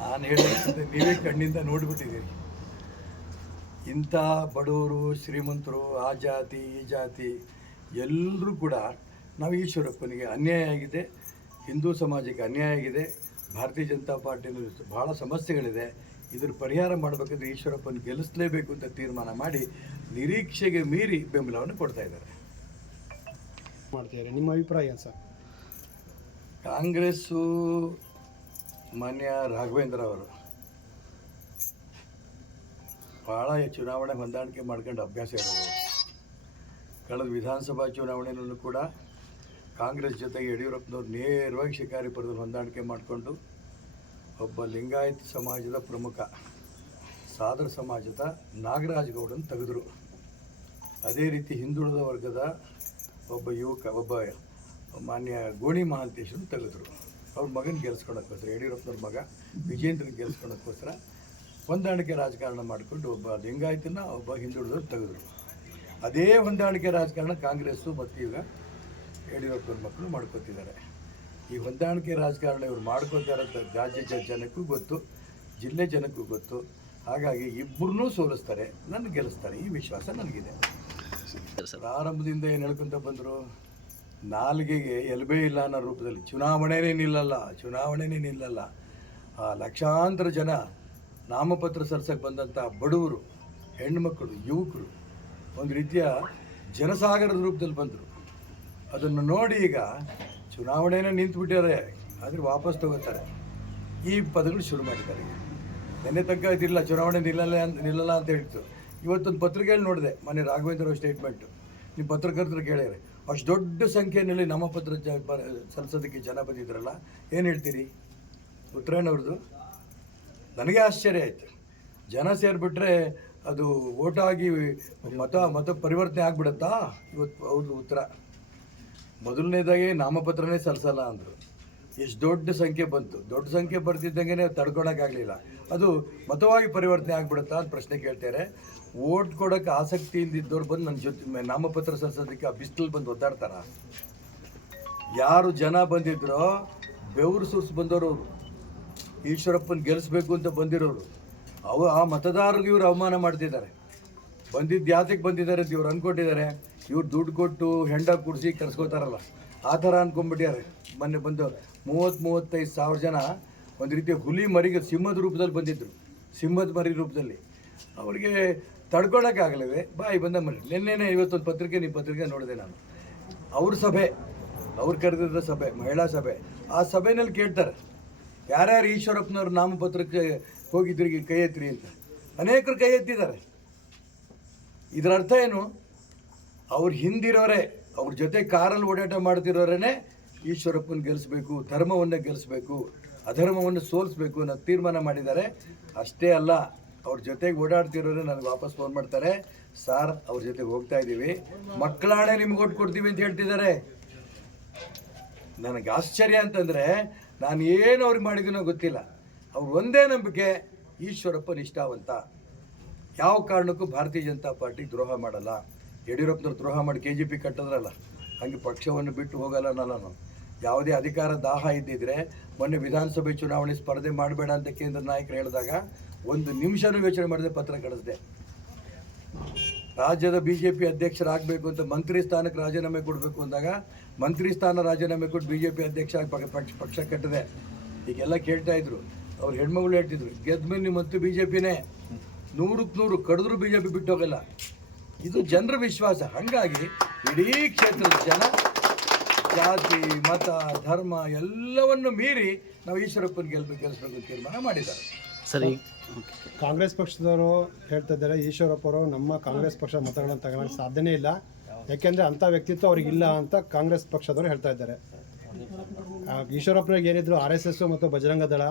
ನಾನು ಹೇಳಿದ್ರೆ ನೀವೇ ಕಣ್ಣಿಂದ ನೋಡಿಬಿಟ್ಟಿದ್ದೀರಿ. ಇಂಥ ಬಡವರು ಶ್ರೀಮಂತರು ಆ ಜಾತಿ ಈ ಜಾತಿ ಎಲ್ಲರೂ ಕೂಡ ನಾವು ಈಶ್ವರಪ್ಪನಿಗೆ ಅನ್ಯಾಯ ಆಗಿದೆ ಹಿಂದೂ ಸಮಾಜಕ್ಕೆ ಅನ್ಯಾಯ ಆಗಿದೆ ಭಾರತೀಯ ಜನತಾ ಪಾರ್ಟಿನಲ್ಲಿ ಭಾಳ ಸಮಸ್ಯೆಗಳಿದೆ ಇದ್ರ ಪರಿಹಾರ ಮಾಡಬೇಕಂದ್ರೆ ಈಶ್ವರಪ್ಪನ ಗೆಲ್ಲಿಸಲೇಬೇಕು ಅಂತ ತೀರ್ಮಾನ ಮಾಡಿ ನಿರೀಕ್ಷೆಗೆ ಮೀರಿ ಬೆಂಬಲವನ್ನು ಕೊಡ್ತಾ ಇದ್ದಾರೆ. ಮಾಡ್ತಿದ್ದಾರೆ ನಿಮ್ಮ ಅಭಿಪ್ರಾಯ ಸರ್? ಕಾಂಗ್ರೆಸ್ಸು ಮಾನ್ಯ ರಾಘವೇಂದ್ರ ಅವರು. ಭಾಳ ಚುನಾವಣೆ ಹೊಂದಾಣಿಕೆ ಮಾಡ್ಕೊಂಡು ಅಭ್ಯಾಸ ಇರೋದು ಕಳೆದ ವಿಧಾನಸಭಾ ಚುನಾವಣೆಯಲ್ಲೂ ಕೂಡ ಕಾಂಗ್ರೆಸ್ ಜೊತೆಗೆ ಯಡಿಯೂರಪ್ಪನವ್ರು ನೇರವಾಗಿ ಶಿಕಾರಿಪುರದಲ್ಲಿ ಹೊಂದಾಣಿಕೆ ಮಾಡಿಕೊಂಡು ಒಬ್ಬ ಲಿಂಗಾಯತ್ ಸಮಾಜದ ಪ್ರಮುಖ, ಸಾದರ ಸಮಾಜದ ನಾಗರಾಜ್ ಗೌಡನ ತೆಗೆದರು. ಅದೇ ರೀತಿ ಹಿಂದುಳಿದ ವರ್ಗದ ಒಬ್ಬ ಯುವಕ, ಒಬ್ಬ ಮಾನ್ಯ ಗೋಣಿ ಮಹಾಂತೇಶ್ವರನ್ನು ತೆಗೆದ್ರು. ಅವ್ರ ಮಗನ ಗೆಲ್ಸ್ಕೊಳಕ್ಕೋಸ್ಕರ ಯಡಿಯೂರಪ್ಪನವ್ರ ಮಗ ವಿಜೇಂದ್ರನ ಗೆಲ್ಸ್ಕೊಳಕ್ಕೋಸ್ಕರ ಹೊಂದಾಣಿಕೆ ರಾಜಕಾರಣ ಮಾಡಿಕೊಂಡು ಒಬ್ಬ ಲಿಂಗಾಯತನ ಒಬ್ಬ ಹಿಂದುಳಿದವ್ರು ತೆಗೆದ್ರು. ಅದೇ ಹೊಂದಾಣಿಕೆ ರಾಜಕಾರಣ ಕಾಂಗ್ರೆಸ್ಸು ಮತ್ತು ಈಗ ಯಡಿಯೂರಪ್ಪನ ಮಕ್ಕಳು ಮಾಡ್ಕೋತಿದ್ದಾರೆ. ಈ ಹೊಂದಾಣಿಕೆ ರಾಜಕಾರಣ ಇವ್ರು ಮಾಡ್ಕೋತಾರೆ ಅಂತ ರಾಜ್ಯ ಜನಕ್ಕೂ ಗೊತ್ತು ಜಿಲ್ಲೆ ಜನಕ್ಕೂ ಗೊತ್ತು. ಹಾಗಾಗಿ ಇಬ್ಬರನ್ನೂ ಸೋಲಿಸ್ತಾರೆ ನನ್ನ ಗೆಲ್ಲಿಸ್ತಾರೆ ಈ ವಿಶ್ವಾಸ ನನಗಿದೆ. ಪ್ರಾರಂಭದಿಂದ ಏನು ಹೇಳ್ಕೊತ ಬಂದರು? ನಾಲ್ಗೆಗೆ ಎಲ್ಬೇ ಇಲ್ಲ ಅನ್ನೋ ರೂಪದಲ್ಲಿ ಚುನಾವಣೆನೇ ನಿಲ್ಲಲ್ಲ ಚುನಾವಣೆನೇ ನಿಲ್ಲಲ್ಲ ಆ ಲಕ್ಷಾಂತರ ಜನ ನಾಮಪತ್ರ ಸಲ್ಲಿಸಕ್ಕೆ ಬಂದಂಥ ಬಡವರು ಹೆಣ್ಮಕ್ಕಳು ಯುವಕರು ಒಂದು ರೀತಿಯ ಜನಸಾಗರದ ರೂಪದಲ್ಲಿ ಬಂದರು. ಅದನ್ನು ನೋಡಿ ಈಗ ಚುನಾವಣೆನೇ ನಿಂತುಬಿಟ್ಟಾರೆ, ಆದರೆ ವಾಪಸ್ ತಗೋತಾರೆ. ಈ ಪದಗಳು ಶುರು ಮಾಡಿದ್ದಾರೆ. ನೆನ್ನೆ ತನಕ ಇದಿಲ್ಲ ಚುನಾವಣೆ ನಿಲ್ಲಲ್ಲ ಅಂತ ನಿಲ್ಲಲ್ಲ ಅಂತ ಹೇಳ್ತು ಇವತ್ತೊಂದು ಪತ್ರಿಕೆಯಲ್ಲಿ ನೋಡಿದೆ, ಮೊನ್ನೆ ರಾಘವೇಂದ್ರ ಸ್ಟೇಟ್ಮೆಂಟು ನೀವು ಪತ್ರಕರ್ತರು ಕೇಳಿದ್ರೆ ಅಷ್ಟು ದೊಡ್ಡ ಸಂಖ್ಯೆಯಲ್ಲಿ ನಾಮಪತ್ರ ಜ ಸಲ್ಲಿಸೋದಕ್ಕೆ ಜನ ಬಂದಿದ್ರಲ್ಲ, ಏನು ಹೇಳ್ತೀರಿ? ಉತ್ತರ ಏನವ್ರದ್ದು ನನಗೆ ಆಶ್ಚರ್ಯ ಆಯಿತು. ಜನ ಸೇರಿಬಿಟ್ರೆ ಅದು ಓಟಾಗಿ ಮತ ಮತ ಪರಿವರ್ತನೆ ಆಗ್ಬಿಡುತ್ತಾ? ಇವತ್ತು ಅವ್ರದ್ದು ಉತ್ತರ. ಮೊದಲನೇದಾಗಿ ನಾಮಪತ್ರನೇ ಸಲ್ಲಿಸಲ್ಲ ಅಂದರು. ಎಷ್ಟು ದೊಡ್ಡ ಸಂಖ್ಯೆ ಬಂತು. ದೊಡ್ಡ ಸಂಖ್ಯೆ ಬರ್ತಿದ್ದಂಗೆ ತಡ್ಕೊಳಕ್ಕಾಗಲಿಲ್ಲ. ಅದು ಮತವಾಗಿ ಪರಿವರ್ತನೆ ಆಗ್ಬಿಡುತ್ತಾ ಅಂತ ಪ್ರಶ್ನೆ ಕೇಳ್ತಾರೆ ಓಟ್ ಕೊಡೋಕೆ ಆಸಕ್ತಿ ಇದ್ದವ್ರು ಬಂದು ನನ್ನ ಜೊತೆ ನಾಮಪತ್ರ ಸಲ್ಲಿಸೋದಕ್ಕೆ ಆ ಬಿಸ್ಲಲ್ಲಿ ಬಂದು ಒದ್ದಾಡ್ತಾರ? ಯಾರು ಜನ ಬಂದಿದ್ರೋ, ಬೆವರು ಸುರ್ಸ್ ಬಂದವರು ಈಶ್ವರಪ್ಪನ ಗೆಲ್ಲಿಸ್ಬೇಕು ಅಂತ ಬಂದಿರೋರು, ಅವ ಆ ಮತದಾರರಿಗೆ ಇವರು ಅವಮಾನ ಮಾಡ್ತಿದ್ದಾರೆ. ಬಂದಿದ್ದು ಯಾತಕ್ಕೆ ಬಂದಿದ್ದಾರೆ ಅಂತ ಇವ್ರು ಅನ್ಕೊಂಡಿದ್ದಾರೆ. ಇವ್ರು ದುಡ್ಡು ಕೊಟ್ಟು ಹೆಂಡ ಕುಡಿಸಿ ಕರ್ಸ್ಕೋತಾರಲ್ಲ, ಆ ಥರ ಅಂದ್ಕೊಂಬಿಟ್ಟಿದ್ದಾರೆ ಮೊನ್ನೆ ಬಂದು ಮೂವತ್ತು ಮೂವತ್ತೈದು ಸಾವಿರ ಜನ ಒಂದು ರೀತಿಯ ಹುಲಿ ಮರಿಗೆ ಸಿಂಹದ ರೂಪದಲ್ಲಿ ಬಂದಿದ್ದರು ಸಿಂಹದ ಮರಿ ರೂಪದಲ್ಲಿ. ಅವರಿಗೆ ತಡ್ಕೊಳಕ್ಕಾಗಲಿವೆ ಬಾಯಿ, ಬಂದ ಮಾಡಿ ನಿನ್ನೆನೇ ಇವತ್ತೊಂದು ಪತ್ರಿಕೆ ನಿಮ್ಮ ಪತ್ರಿಕೆ ನೋಡಿದೆ ನಾನು. ಅವ್ರ ಸಭೆ, ಅವ್ರು ಕರೆದಿದ್ದ ಸಭೆ, ಮಹಿಳಾ ಸಭೆ, ಆ ಸಭೆನಲ್ಲಿ ಕೇಳ್ತಾರೆ. ಯಾರ್ಯಾರು ಈಶ್ವರಪ್ಪನವ್ರ ನಾಮಪತ್ರಕ್ಕೆ ಹೋಗಿದ್ರಿಗೆ ಕೈ ಎತ್ತಿರಿ ಅಂತ. ಅನೇಕರು ಕೈ ಎತ್ತಿದ್ದಾರೆ. ಇದರ ಅರ್ಥ ಏನು? ಅವ್ರ ಹಿಂದಿರೋರೆ, ಅವ್ರ ಜೊತೆ ಕಾರಲ್ಲಿ ಓಡಾಟ ಮಾಡ್ತಿರೋರೇ ಈಶ್ವರಪ್ಪನ ಗೆಲ್ಲಿಸ್ಬೇಕು ಧರ್ಮವನ್ನು ಗೆಲ್ಲಿಸ್ಬೇಕು ಅಧರ್ಮವನ್ನು ಸೋಲಿಸ್ಬೇಕು ಅನ್ನೋ ತೀರ್ಮಾನ ಮಾಡಿದ್ದಾರೆ. ಅಷ್ಟೇ ಅಲ್ಲ ಅವ್ರ ಜೊತೆಗೆ ಓಡಾಡ್ತಿರೋರು ನನಗೆ ವಾಪಸ್ ಫೋನ್ ಮಾಡ್ತಾರೆ. ಸಾರ್, ಅವ್ರ ಜೊತೆಗೆ ಹೋಗ್ತಾ ಇದ್ದೀವಿ ಮಕ್ಕಳಾಣೆ ನಿಮ್ಗೆ ಒಟ್ಟು ಕೊಡ್ತೀವಿ ಅಂತ ಹೇಳ್ತಿದ್ದಾರೆ ನನಗೆ ಆಶ್ಚರ್ಯ ಅಂತಂದರೆ, ನಾನು ಏನು ಅವ್ರಿಗೆ ಮಾಡಿದ್ದೀನೋ ಗೊತ್ತಿಲ್ಲ. ಅವ್ರ ಒಂದೇ ನಂಬಿಕೆ, ಈಶ್ವರಪ್ಪ ನಿಷ್ಠಾವಂತ. ಯಾವ ಕಾರಣಕ್ಕೂ ಭಾರತೀಯ ಜನತಾ ಪಾರ್ಟಿ ದ್ರೋಹ ಮಾಡಲ್ಲ. ಯಡಿಯೂರಪ್ಪನವ್ರು ದ್ರೋಹ ಮಾಡಿ ಕೆ ಜಿ ಪಿ ಕಟ್ಟಿದ್ರಲ್ಲ, ಹಾಗೆ ಪಕ್ಷವನ್ನು ಬಿಟ್ಟು ಹೋಗಲ್ಲ ನಾನು. ಯಾವುದೇ ಅಧಿಕಾರ ದಾಹ ಇದ್ದಿದ್ರೆ, ಮೊನ್ನೆ ವಿಧಾನಸಭೆ ಚುನಾವಣೆ ಸ್ಪರ್ಧೆ ಮಾಡಬೇಡ ಅಂತ ಕೇಂದ್ರ ನಾಯಕರು ಹೇಳಿದಾಗ ಒಂದು ನಿಮಿಷನೂ ಯೋಚನೆ ಮಾಡದೆ ಪತ್ರ ಕಳಿಸ್ದೆ. ರಾಜ್ಯದ ಬಿ ಜೆ ಪಿ ಅಧ್ಯಕ್ಷರಾಗಬೇಕು ಅಂತ ಮಂತ್ರಿ ಸ್ಥಾನಕ್ಕೆ ರಾಜೀನಾಮೆ ಕೊಡಬೇಕು ಅಂದಾಗ ಮಂತ್ರಿ ಸ್ಥಾನ ರಾಜೀನಾಮೆ ಕೊಟ್ಟು ಬಿ ಜೆ ಪಿ ಅಧ್ಯಕ್ಷ ಆಗಿ ಪಕ್ಷ ಪಕ್ಷ ಕಟ್ಟಿದೆ. ಈಗೆಲ್ಲ ಕೇಳ್ತಾ ಇದ್ರು. ಅವ್ರು ಹೆಣ್ಮಗಳು ಹೇಳ್ತಿದ್ರು ಗೆದ್ಮೇಲೆ ಮತ್ತು ಬಿ ಜೆ ಪಿನೇ ನೂರಕ್ಕೆ ನೂರು ಕಡಿದ್ರು ಬಿ ಜೆ ಪಿ ಬಿಟ್ಟು ಹೋಗಲ್ಲ. ಇದು ಜನರ ವಿಶ್ವಾಸ. ಹಾಗಾಗಿ ಇಡೀ ಕ್ಷೇತ್ರದ ಜನ, ಜಾತಿ, ಮತ, ಧರ್ಮ ಎಲ್ಲವನ್ನು ಮೀರಿ ನಾವು ಈಶ್ವರಪ್ಪನ ಗೆಲ್ಬೇಕು ಗೆಲ್ಲಿಸ್ಬೇಕು ತೀರ್ಮಾನ ಮಾಡಿದ್ದಾರೆ. ಸರಿ. ಕಾಂಗ್ರೆಸ್ ಪಕ್ಷದವರು ಹೇಳ್ತಾ ಇದ್ದಾರೆ ಈಶ್ವರಪ್ಪ ಅವರು ನಮ್ಮ ಕಾಂಗ್ರೆಸ್ ಪಕ್ಷದ ಮತಗಳನ್ನು ತಗೊಳ್ಳೋಕೆ ಸಾಧ್ಯನೇ ಇಲ್ಲ. ಯಾಕೆಂದರೆ ಅಂಥ ವ್ಯಕ್ತಿತ್ವ ಅವ್ರಿಗಿಲ್ಲ ಅಂತ ಕಾಂಗ್ರೆಸ್ ಪಕ್ಷದವರು ಹೇಳ್ತಾ ಇದ್ದಾರೆ. ಈಶ್ವರಪ್ಪನಿಗೆ ಏನಿದ್ರು ಆರ್ ಎಸ್ ಎಸ್ ಮತ್ತು Bajrang Dal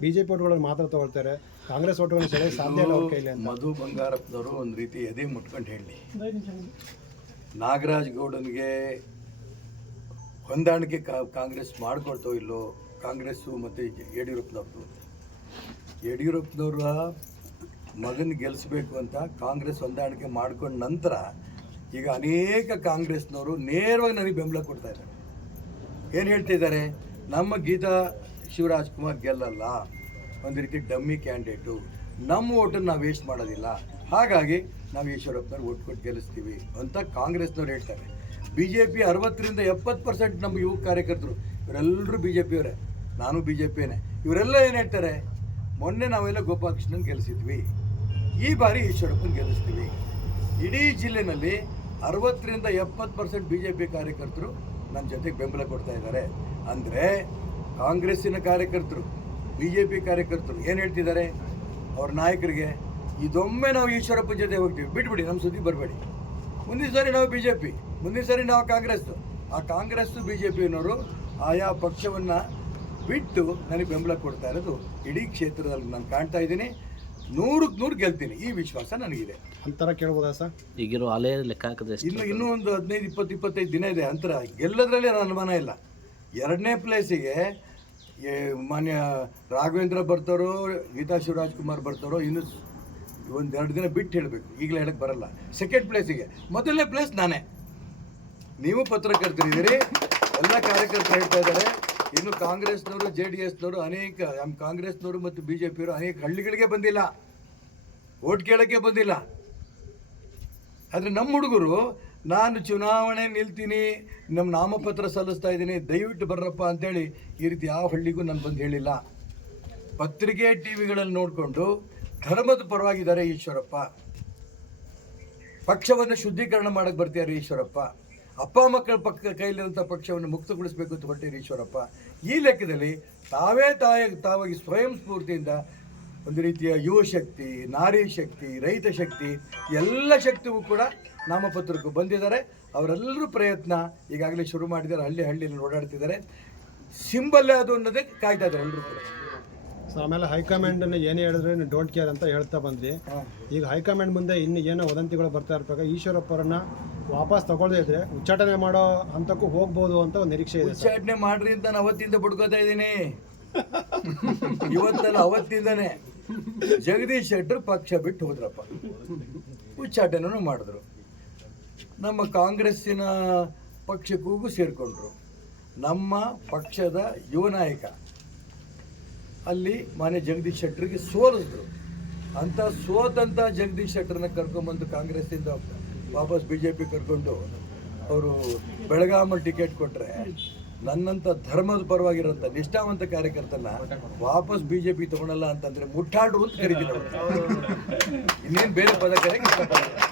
B J P ಓಟ್ಗಳನ್ನು ಮಾತ್ರ ತಗೊಳ್ತಾರೆ. ಕಾಂಗ್ರೆಸ್ ಓಟ್ಗಳನ್ನು ಸೆಳೆಯೋಕೆ ಸಾಧ್ಯ ಇಲ್ಲ ಅವ್ರ ಕೈಲಿ ಅಂತ. ಮಧು ಬಂಗಾರಪ್ಪನವರು ಒಂದು ರೀತಿ ಎದೆ ಮುಟ್ಕೊಂಡು ಹೇಳಿ. ನಾಗರಾಜ್ ಗೌಡನಿಗೆ ಹೊಂದಾಣಿಕೆ ಕಾ- ಕಾಂಗ್ರೆಸ್ ಮಾಡ್ಕೊಳ್ತೋ ಇಲ್ಲೋ ಕಾಂಗ್ರೆಸ್ಸು ಮತ್ತು ಯಡಿಯೂರಪ್ಪನವ್ರದ್ದು? ಯಡಿಯೂರಪ್ಪನವರ ಮಗನ ಗೆಲ್ಲಿಸ್ಬೇಕು ಅಂತ ಕಾಂಗ್ರೆಸ್ ಹೊಂದಾಣಿಕೆ ಮಾಡ್ಕೊಂಡ ನಂತರ ಈಗ ಅನೇಕ ಕಾಂಗ್ರೆಸ್ನವರು ನೇರವಾಗಿ ನನಗೆ ಬೆಂಬಲ ಕೊಡ್ತಾ ಇದ್ದಾರೆ. ಏನು ಹೇಳ್ತಿದ್ದಾರೆ ನಮ್ಮ ಗೀತಾ ಶಿವರಾಜ್ಕುಮಾರ್ ಗೆಲ್ಲಲ್ಲ. ಒಂದು ರೀತಿ ಡಮ್ಮಿ ಕ್ಯಾಂಡಿಡೇಟು. ನಮ್ಮ ಓಟನ್ನು ನಾವು ವೇಸ್ಟ್ ಮಾಡೋದಿಲ್ಲ. ಹಾಗಾಗಿ ನಾವು ಈಶ್ವರಪ್ಪನವ್ರು ಓಟ್ ಕೊಟ್ಟು ಗೆಲ್ಲಿಸ್ತೀವಿ ಅಂತ ಕಾಂಗ್ರೆಸ್ನವ್ರು ಹೇಳ್ತಾರೆ. ಬಿ ಜೆ ಪಿ ಅರವತ್ತರಿಂದ ಎಪ್ಪತ್ತು ಪರ್ಸೆಂಟ್ ನಮ್ಮ ಯುವ ಕಾರ್ಯಕರ್ತರು. ಇವರೆಲ್ಲರೂ ಬಿ ಜೆ ಪಿಯವರೇ ನಾನು ಬಿ ಜೆ ಪಿಯೇ ಇವರೆಲ್ಲ ಏನು ಹೇಳ್ತಾರೆ? ಮೊನ್ನೆ ನಾವೆಲ್ಲ ಗೋಪಾಲಕೃಷ್ಣನ್ ಗೆಲ್ಲಿಸಿದ್ವಿ ಈ ಬಾರಿ ಈಶ್ವರಪ್ಪನ ಗೆಲ್ಲಿಸ್ತೀವಿ ಇಡೀ ಜಿಲ್ಲೆನಲ್ಲಿ ಅರವತ್ತರಿಂದ ಎಪ್ಪತ್ತು ಪರ್ಸೆಂಟ್ ಬಿ ಜೆ ಪಿ ಕಾರ್ಯಕರ್ತರು ನನ್ನ ಜೊತೆಗೆ ಬೆಂಬಲ ಕೊಡ್ತಾ ಇದ್ದಾರೆ. ಅಂದರೆ ಕಾಂಗ್ರೆಸ್ಸಿನ ಕಾರ್ಯಕರ್ತರು ಬಿ ಜೆ ಪಿ ಕಾರ್ಯಕರ್ತರು ಏನು ಹೇಳ್ತಿದ್ದಾರೆ? ಅವ್ರ ನಾಯಕರಿಗೆ, ಇದೊಮ್ಮೆ ನಾವು ಈಶ್ವರಪ್ಪನ ಜೊತೆ ಹೋಗ್ತೀವಿ. ಬಿಟ್ಬಿಡಿ ನಮ್ಮ ಸುದ್ದಿ ಬರಬೇಡಿ. ಮುಂದಿನ ಸಾರಿ ನಾವು ಬಿ ಜೆ ಪಿ ಮುಂದಿನ ಸಾರಿ ನಾವು ಕಾಂಗ್ರೆಸ್ ಆ ಕಾಂಗ್ರೆಸ್ಸು ಬಿ ಜೆ ಪಿಯನ್ನವರು ಆಯಾ ಪಕ್ಷವನ್ನು ಬಿಟ್ಟು ನನಗೆ ಬೆಂಬಲ ಕೊಡ್ತಾ ಇರೋದು ಇಡೀ ಕ್ಷೇತ್ರದಲ್ಲಿ ನಾನು ಕಾಣ್ತಾ ಇದ್ದೀನಿ. ನೂರಕ್ಕೆ ನೂರು ಗೆಲ್ತೀನಿ. ಈ ವಿಶ್ವಾಸ ನನಗಿದೆ. ಅಂತರ ಕೇಳ್ಬೋದಾ ಸರ್? ಈಗಿರೋ ಅಲೆ ಲೆಕ್ಕ ಹಾಕಿದ್ರೆ ಇನ್ನು ಇನ್ನೂ ಒಂದು ಹದಿನೈದು ಇಪ್ಪತ್ತು ಇಪ್ಪತ್ತೈದು ದಿನ ಇದೆ. ಅಂತರ ಗೆಲ್ಲೋದ್ರಲ್ಲಿ ನನ್ನ ಅನುಮಾನ ಇಲ್ಲ. ಎರಡನೇ ಪ್ಲೇಸಿಗೆ ಏ, ಮಾನ್ಯ ರಾಘವೇಂದ್ರ ಬರ್ತಾರೋ ಗೀತಾ ಶಿವರಾಜ್ಕುಮಾರ್ ಬರ್ತಾರೋ ಇನ್ನು ಒಂದು ಎರಡು ದಿನ ಬಿಟ್ಟು ಹೇಳಬೇಕು. ಈಗಲೇ ಹೇಳಕ್ಕೆ ಬರಲ್ಲ. ಸೆಕೆಂಡ್ ಪ್ಲೇಸಿಗೆ ಮೊದಲನೇ ಪ್ಲೇಸ್ ನಾನೇ. ನೀವು ಪತ್ರಕರ್ತರಿದ್ದೀರಿ. ಎಲ್ಲ ಕಾರ್ಯಕರ್ತರು ಹೇಳ್ತಾ ಇದ್ದಾರೆ. ಇನ್ನು ಕಾಂಗ್ರೆಸ್ನವರು, ಜೆ ಡಿ ಎಸ್ನವರು ಅನೇಕ ನಮ್ಮ ಕಾಂಗ್ರೆಸ್ನವರು ಮತ್ತು ಬಿ ಜೆ ಪಿಯವರು ಅನೇಕ ಹಳ್ಳಿಗಳಿಗೆ ಬಂದಿಲ್ಲ. ಓಟ್ ಕೇಳೋಕ್ಕೆ ಬಂದಿಲ್ಲ. ಆದರೆ ನಮ್ಮ ಹುಡುಗರು, ನಾನು ಚುನಾವಣೆ ನಿಲ್ತೀನಿ ನಮ್ಮ ನಾಮಪತ್ರ ಸಲ್ಲಿಸ್ತಾ ಇದ್ದೀನಿ, ದಯವಿಟ್ಟು ಬರ್ರಪ್ಪ ಅಂತೇಳಿ ಈ ರೀತಿ ಯಾವ ಹಳ್ಳಿಗೂ ನಾನು ಬಂದು ಹೇಳಿಲ್ಲ. ಪತ್ರಿಕೆ, ಟಿ ವಿಗಳಲ್ಲಿ ನೋಡಿಕೊಂಡು ಧರ್ಮದ ಪರವಾಗಿದ್ದಾರೆ ಈಶ್ವರಪ್ಪ. ಪಕ್ಷವನ್ನು ಶುದ್ಧೀಕರಣ ಮಾಡಕ್ಕೆ ಬರ್ತಿದ್ದಾರೆ ಈಶ್ವರಪ್ಪ. ಅಪ್ಪ ಮಕ್ಕಳ ಪಕ್ಕ ಕೈಲಿರುವಂಥ ಪಕ್ಷವನ್ನು ಮುಕ್ತಗೊಳಿಸಬೇಕು ಅಂತ ಹೊರಟಿರಿ ಈಶ್ವರಪ್ಪ. ಈ ಲೆಕ್ಕದಲ್ಲಿ ತಾವೇ ತಾಯ, ತಾವಾಗಿ ಸ್ವಯಂ ಸ್ಫೂರ್ತಿಯಿಂದ ಒಂದು ರೀತಿಯ ಯುವ ಶಕ್ತಿ, ನಾರಿ ಶಕ್ತಿ, ರೈತ ಶಕ್ತಿ, ಎಲ್ಲ ಶಕ್ತಿಗೂ ಕೂಡ ನಾಮಪತ್ರಕ್ಕೂ ಬಂದಿದ್ದಾರೆ. ಅವರೆಲ್ಲರೂ ಪ್ರಯತ್ನ ಈಗಾಗಲೇ ಶುರು ಮಾಡಿದ್ದಾರೆ. ಹಳ್ಳಿ ಹಳ್ಳಿಯಲ್ಲಿ ಓಡಾಡ್ತಿದ್ದಾರೆ. ಸಿಂಬಲ್ ಅದು ಅನ್ನೋದೇ ಕಾಯ್ತಾ ಇದ್ದಾರೆ ಎಲ್ಲರೂ ಕೂಡ. ಸೊ ಆಮೇಲೆ ಹೈಕಮಾಂಡನ್ನು ಏನೇ ಹೇಳಿದ್ರೆ ನೀವು ಡೋಂಟ್ ಕೇರ್ ಅಂತ ಹೇಳ್ತಾ ಬಂದ್ವಿ. ಈಗ ಹೈಕಮಾಂಡ್ ಮುಂದೆ ಇನ್ನು ಏನೋ ವದಂತಿಗಳು ಬರ್ತಾ ಇರ್ಬೇಕು ಈಶ್ವರಪ್ಪರನ್ನ ವಾಪಸ್ ತಗೊಳ್ಳದೇ ಇದ್ರೆ ಉಚ್ಚಾಟನೆ ಮಾಡೋ ಹಂತಕ್ಕೂ ಹೋಗ್ಬೋದು ಅಂತ ಒಂದು ನಿರೀಕ್ಷೆ ಇದೆ ಸರ್. ಉಚ್ಚಾಟನೆ ಮಾಡ್ರಿ ಅಂತ ನಾನು ಅವತ್ತಿಂದ ಬಡ್ಕೋತಾ ಇದ್ದೀನಿ. ಇವತ್ತಲ್ಲ ಅವತ್ತಿಂದನೇ. ಜಗದೀಶ್ ಶೆಟ್ಟರ್ ಪಕ್ಷ ಬಿಟ್ಟು ಹೋದ್ರಪ್ಪ. ಉಚ್ಚಾಟನೆನೂ ಮಾಡಿದ್ರು. ನಮ್ಮ ಕಾಂಗ್ರೆಸ್ಸಿನ ಪಕ್ಷಕ್ಕೂ ಸೇರಿಕೊಂಡ್ರು. ನಮ್ಮ ಪಕ್ಷದ ಯುವ ನಾಯಕ. ಅಲ್ಲಿ ಮಾನ್ಯ ಜಗದೀಶ್ ಶೆಟ್ಟರ್ಗೆ ಸೋಲಿಸಿದ್ರು. ಅಂತ ಸೋತಂತ ಜಗದೀಶ್ ಶೆಟ್ಟರ್ನ ಕರ್ಕೊಂಬಂದು ಕಾಂಗ್ರೆಸ್ಸಿಂದ ವಾಪಸ್ ಬಿ ಜೆ ಪಿ ಕರ್ಕೊಂಡು ಅವರು ಬೆಳಗಾಮಲ್ಲಿ ಟಿಕೆಟ್ ಕೊಟ್ಟರೆ ನನ್ನಂಥ ಧರ್ಮದ ಪರವಾಗಿರೋಂಥ ನಿಷ್ಠಾವಂತ ಕಾರ್ಯಕರ್ತನ ವಾಪಸ್ ಬಿ ಜೆ ಪಿ ತೊಗೊಳಲ್ಲ ಅಂತಂದರೆ ಮುಟ್ಟಾಡು ಅಂತ ಕರಿತೀನಿ ಇನ್ನೇನು ಬೇರೆ ಪದ ಕರೆಗೆ ಇಷ್ಟಪಡಲ್ಲ.